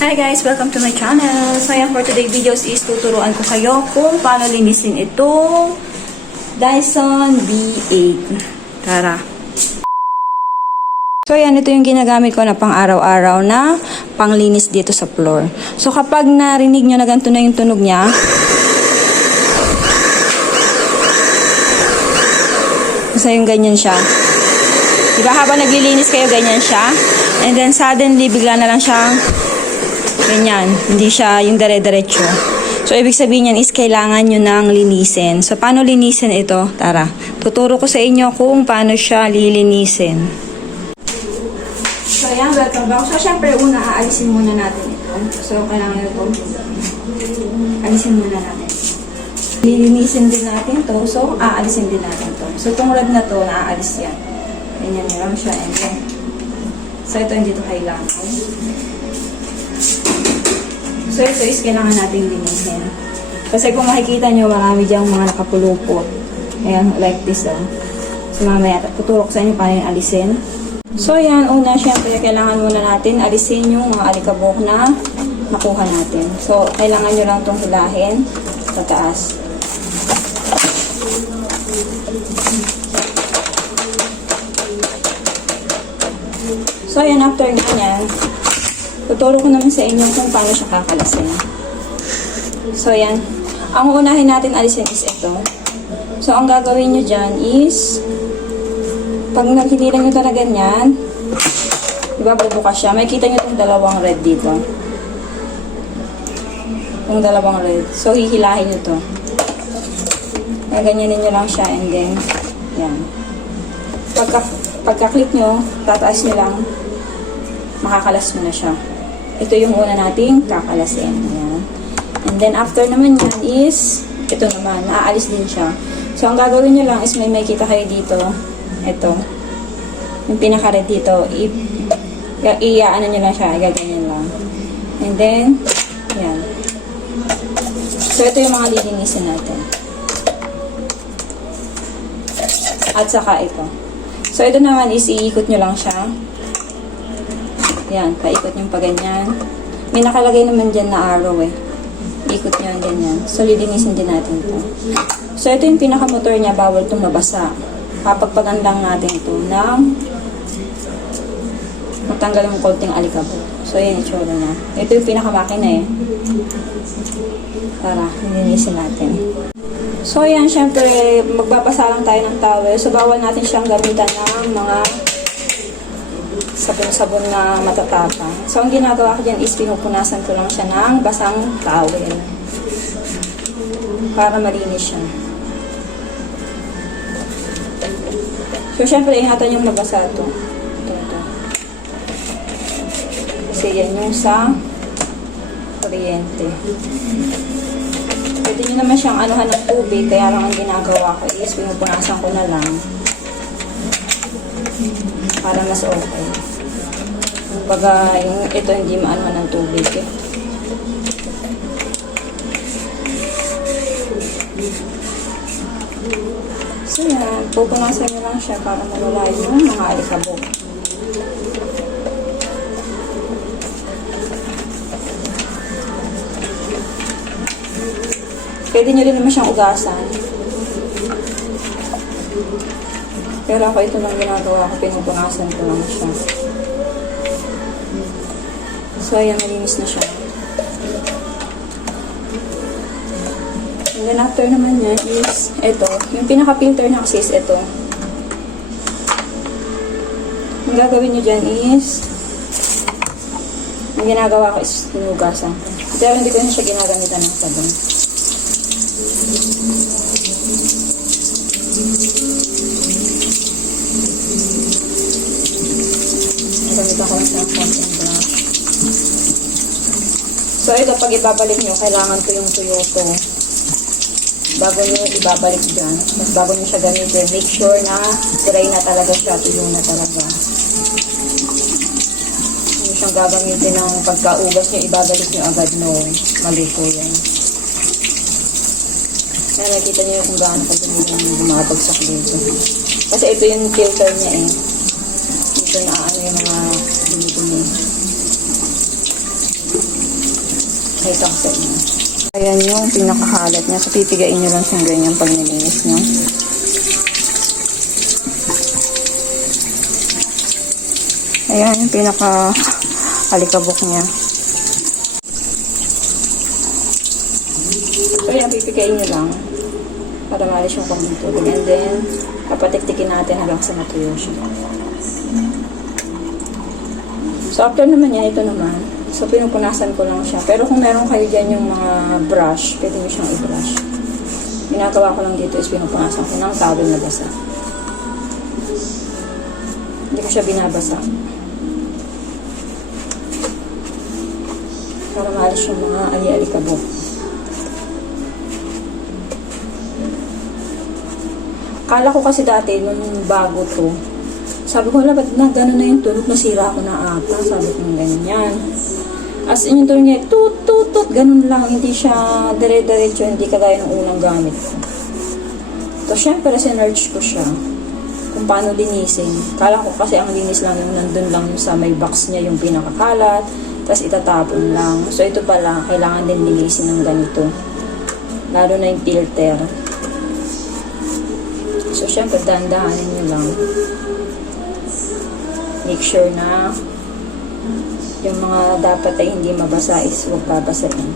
Hi guys! Welcome to my channel. So yan, for today videos is tuturuan ko kayo kung paano linisin itong Dyson V8. Tara! So yan, ito yung ginagamit ko na pang araw-araw na panglinis dito sa floor. So kapag narinig nyo na ganito na yung tunog niya, kasi yung ganyan siya. Diba habang naglilinis kayo, ganyan siya. And then suddenly, bigla na lang siyang ganyan. Hindi siya yung dire-diretso. So, ibig sabihin yan is kailangan nyo nang linisin. So, paano linisin ito? Tara. Tuturo ko sa inyo kung paano siya lilinisin. So, ayan. Welcome back. So, syempre, una, aalisin muna natin ito. So, kailangan ito. Alisin muna natin. Lilinisin din natin to. So, aalisin din natin to. So, itong rod na to, naaalis yan. Ganyan nyo lang siya. And then, so, ito hindi to kailangan. So, ito is kailangan natin linisin. Kasi kung makikita nyo, marami diyang mga nakapulupot. Ayan, like this, oh. So, mamaya, tuturo ko sa inyo paano yung alisin. So, ayan, una, syempre, kailangan muna natin alisin yung mga alikabok na nakuha natin. So, kailangan nyo lang itong hilahin sa taas. So, ayan, after ganyan, tuturo ko naman sa inyo kung paano siya kakalasin. So, ayan. Ang uunahin natin alisin is ito. So, ang gagawin nyo dyan is, pag naghililan nyo ito na ganyan, diba bubukas siya, may kita nyo itong dalawang red dito. Itong dalawang red. So, hihilahin nyo ito. Ganyanin nyo lang siya and then, yan. Pagka-click nyo, tataas nyo lang, makakalas mo na siya. Ito yung una nating kakalasin. Ayan. And then, after naman yan is, ito naman, naaalis din siya. So, ang gagawin nyo lang is may makita kayo dito. Ito. Yung pinaka-red dito. Iaano nyo lang siya. Gaganyan lang. And then, yan. So, ito yung mga lilinisin natin. At saka ito. So, ito naman is iikot nyo lang siya. Yan, paikot nyo pa ganyan. May nakalagay naman dyan na arrow eh. Ikot nyo yung ganyan. So, lilinisin din natin ito. So, ito yung pinaka-motor niya. Bawal itong mabasa. Papagpagan lang natin ito ng matanggal yung konting alikabok. So, yan yung itsura niya. Ito yung pinaka-makina eh. Tara, lilinisin natin. So, yan, syempre, magbabasa lang tayo ng towel. So, bawal natin siyang gamitan ng mga sabon-sabon na matatapang. So, ang ginagawa ko dyan is pinupunasan ko lang siya ng basang towel. Para malinis siya. So, syempre, ingatan yung mabasa ito. Ito. Kasi yan yung sa kuryente. Pwede nyo naman siyang anuhan ng tubig, kaya lang ang ginagawa ko is pinupunasan ko na lang para mas okay. Kumbaga, ito hindi maanuhan ng tubig eh. So yan, pupunasan nyo lang siya para mawala yung mga alikabok. Pwede nyo rin naman siyang ugasan. Pero ako ito lang ginagawa ko, pinupunasan ko lang siya. So, ayan, malinis na siya. And then, after naman yan is, ito. Yung pinaka-filter na kasi is ito. Ang gagawin nyo dyan is, ang ginagawa ko is pinugasan. Pero hindi ko na siya ginagamitan ng sabon. Gamit ako lang sa content brush. So, ito, pag ibabalik nyo, kailangan ko yung tuyo ko. Bago nyo ibabalik dyan, mas bago nyo siya gamitin, make sure na dry na talaga siya, tuyo na talaga. Hindi siyang gagamitin ng pagkaugas nyo, ibabalik nyo agad, no, mali po yan. Kaya nakita nyo kung gaano kadumi yung bumabagsak dito. Kasi ito yung filter niya eh. Dito na ano yung mga dumi-dumi. Ito ko sa inyo. Ayan yung pinakahalat niya. So, pipigain nyo lang siyang ganyan pag nilinis nyo. Ayan yung pinaka-alikabok niya. So, ayan, pipigain nyo lang para maalis yung konting tubig. And then, papatiktikin natin hanggang sa matuyo siya. So, after naman yan, ito naman. So, pinupunasan ko lang siya. Pero kung meron kayo dyan yung mga brush, pwede nyo siyang i-brush. Ginagawa ko lang dito is pinupunasan ko ng towel na basa. Hindi ko siya binabasa. Para maalis yung mga ali-alikabok. Akala ko kasi dati, nung bago to, sabi ko, wala, ba't na gano'n na yung tunog? Nasira ako na ata. Sabi ko, ganyan. As in, yung tunog niya, tut, tut, tut, ganun lang. Hindi siya dire-diretso, hindi kagaya ng unang gamit ko. So, syempre, sinerge ko siya kung paano linisin. Kala ko kasi ang linis lang yung nandun lang yung sa may box niya, yung pinakakalat, tapos itatapon lang. So, ito pala, kailangan din linisin ng ganito. Lalo na yung filter. So, syempre, dahan-dahanin nyo lang. Make sure na yung mga dapat ay hindi mabasa is huwag babasahin.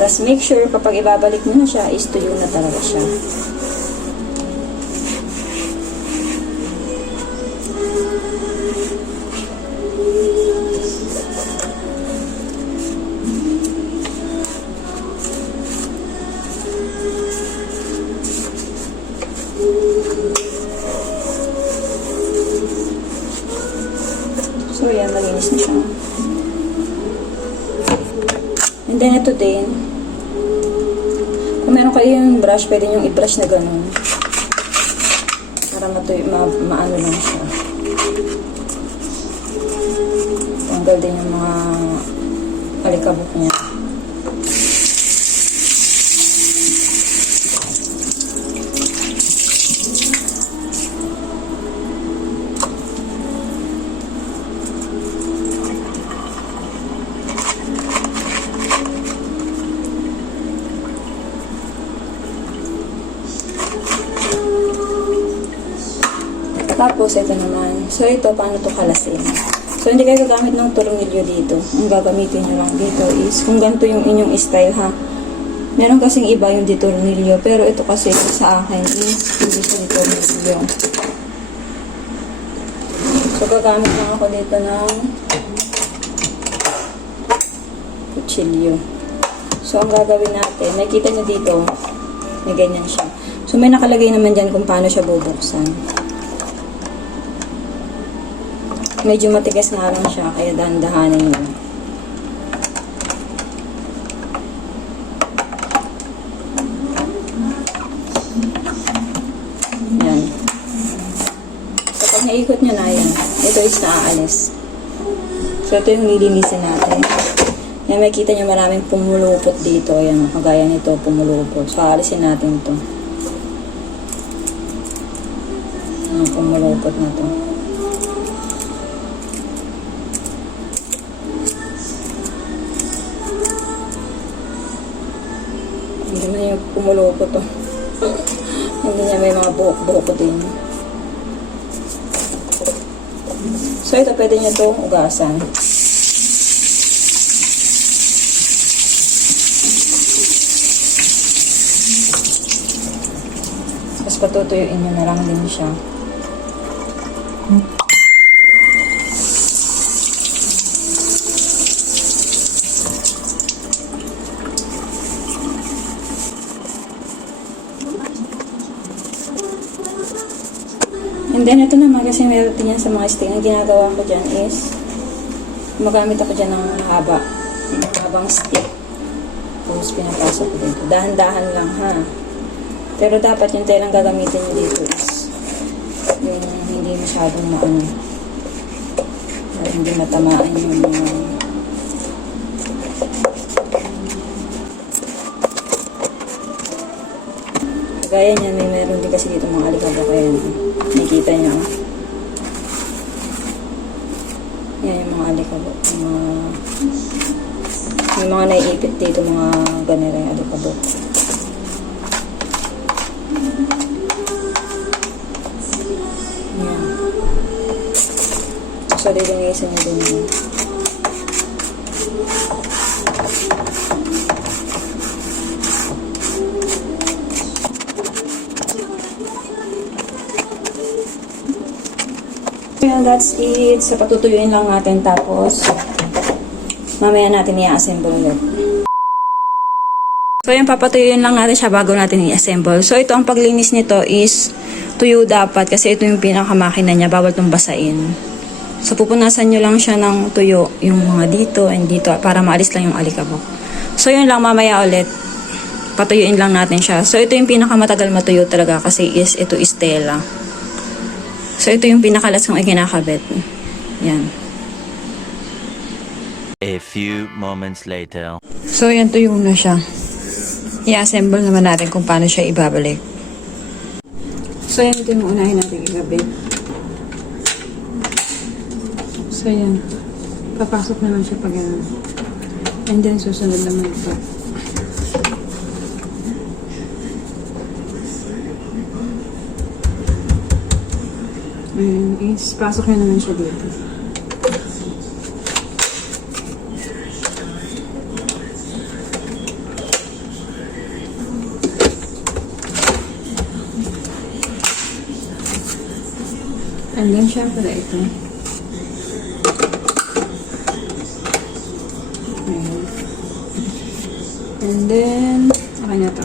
Tapos make sure kapag ibabalik mo na siya is tuyo na talaga siya. So, yan, malinis na siya. And then, ito din. Kung meron kayo yung brush, pwede nyo i-brush na ganun. Para maano lang siya. Tanggal din yung mga alikabok niya. Tapos, ito naman. So, ito, paano to kalasin? So, hindi kayo gagamit ng tornilyo dito. Ang gagamitin nyo lang dito is, kung ganito yung inyong style, ha? Meron kasing iba yung di tornilyo. Pero ito kasi, sa akin is, hindi siya di tornilyo. So, gagamit lang ako dito ng kutsilyo. So, ang gagawin natin, nakikita nyo dito, may ganyan siya. So, may nakalagay naman dyan kung paano siya bubuksan. Medyo matigas na lang siya, kaya dahan-dahanin lang. Yan. Kapag naikot nyo na yan, ito is naaalis. So, ito yung nilinisin natin. Yan, makikita nyo maraming pumulupot dito. Ayan, kagaya nito, pumulupot. So, aalisin natin ito. Ayan, pumulupot na to. Hindi na yung pumulupot to. Hindi niya may mga buhok-buhok din. So, ito pwede nyo itong ugasan. Tapos patutuyuin nyo na lang din siya. And then, ito naman kasi meron din yan sa mga stick. Ang ginagawa ko dyan is gumagamit ako dyan ng mahaba. Mahabang stick. Tapos pinapasok ko dito. Dahan-dahan lang, ha. Pero dapat yung telang gagamitin nyo dito is yung hindi masyadong maano. Para hindi matamaan yung mga Gaya niyan, meron din kasi dito mga alikabok. Ayan. Nakikita niyo. Yan yung mga alikabok. May mga naiipit dito, mga ganira yung alikabok. Yan. So, lilinisin niyo din yun. Well, that's it. So, patutuyuin lang natin tapos mamaya natin i-assemble ulit. So, yung papatuyuin lang natin siya bago natin i-assemble. So, ito ang paglinis nito is tuyo dapat kasi ito yung pinakamakina niya. Bawal itong basain. So, pupunasan nyo lang siya ng tuyo yung mga dito and dito para maalis lang yung alikabok. So, yun lang mamaya ulit. Patuyuin lang natin siya. So, ito yung pinakamatagal matuyo talaga kasi ito is tela. So, ito yung pinakalas kong ikinakabit. Yan. A few moments later. So, yan tuyo na siya. I-assemble naman natin kung paano siya ibabalik. So, yan ito yung unahin natin ikabit. So, yan. Papasok naman siya pag yan. And then, susunod naman ito. Ayan, pasok nyo naman siya dito. And then, syempre ito. Ayan. And then, okay na to.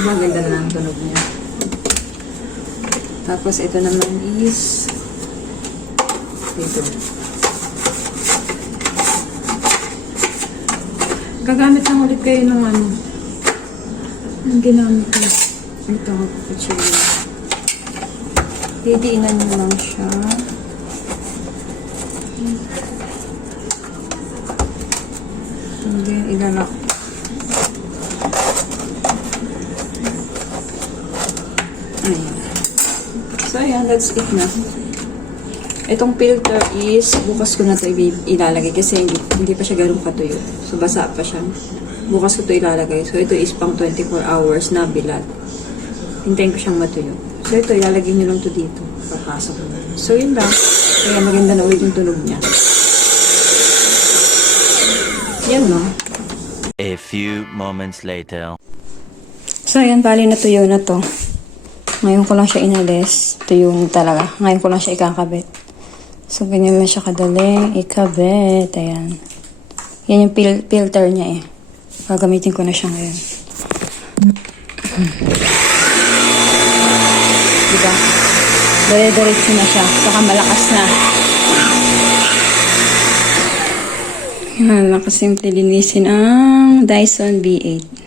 Diba, ganda na ang tunog niya. Tapos, ito naman is dito. Gagamit lang ulit kayo ng ano. Ang ginamit ko. Ito, kuchilyo. Didiinan nyo lang siya. And then, ilalak. Ayan. So, ayan, that's it na. Itong filter is, bukas ko na ito ilalagay kasi hindi pa siya ganun katuyo. So, basa pa siya. Bukas ko ito ilalagay. So, ito is pang 24 hours na bilad. Hintayin ko siyang matuyo. So, ito, ilalagay nyo lang ito dito. Papasok mo. So, yun lang. Kaya maganda na ulit yung tunog niya. Yan, no? A few moments later. So, ayan, bali natuyo na to. Ngayon ko lang siya inalis. Tuyo na talaga. Ngayon ko lang siya ikakabit. So, ganyan na siya kadaling ikabit. Ayan. Yan yung filter niya eh. Gagamitin ko na siya ngayon. Diba? Dire-diretso na siya. Saka malakas na. Yan, nakasimple linisin ang Dyson V8.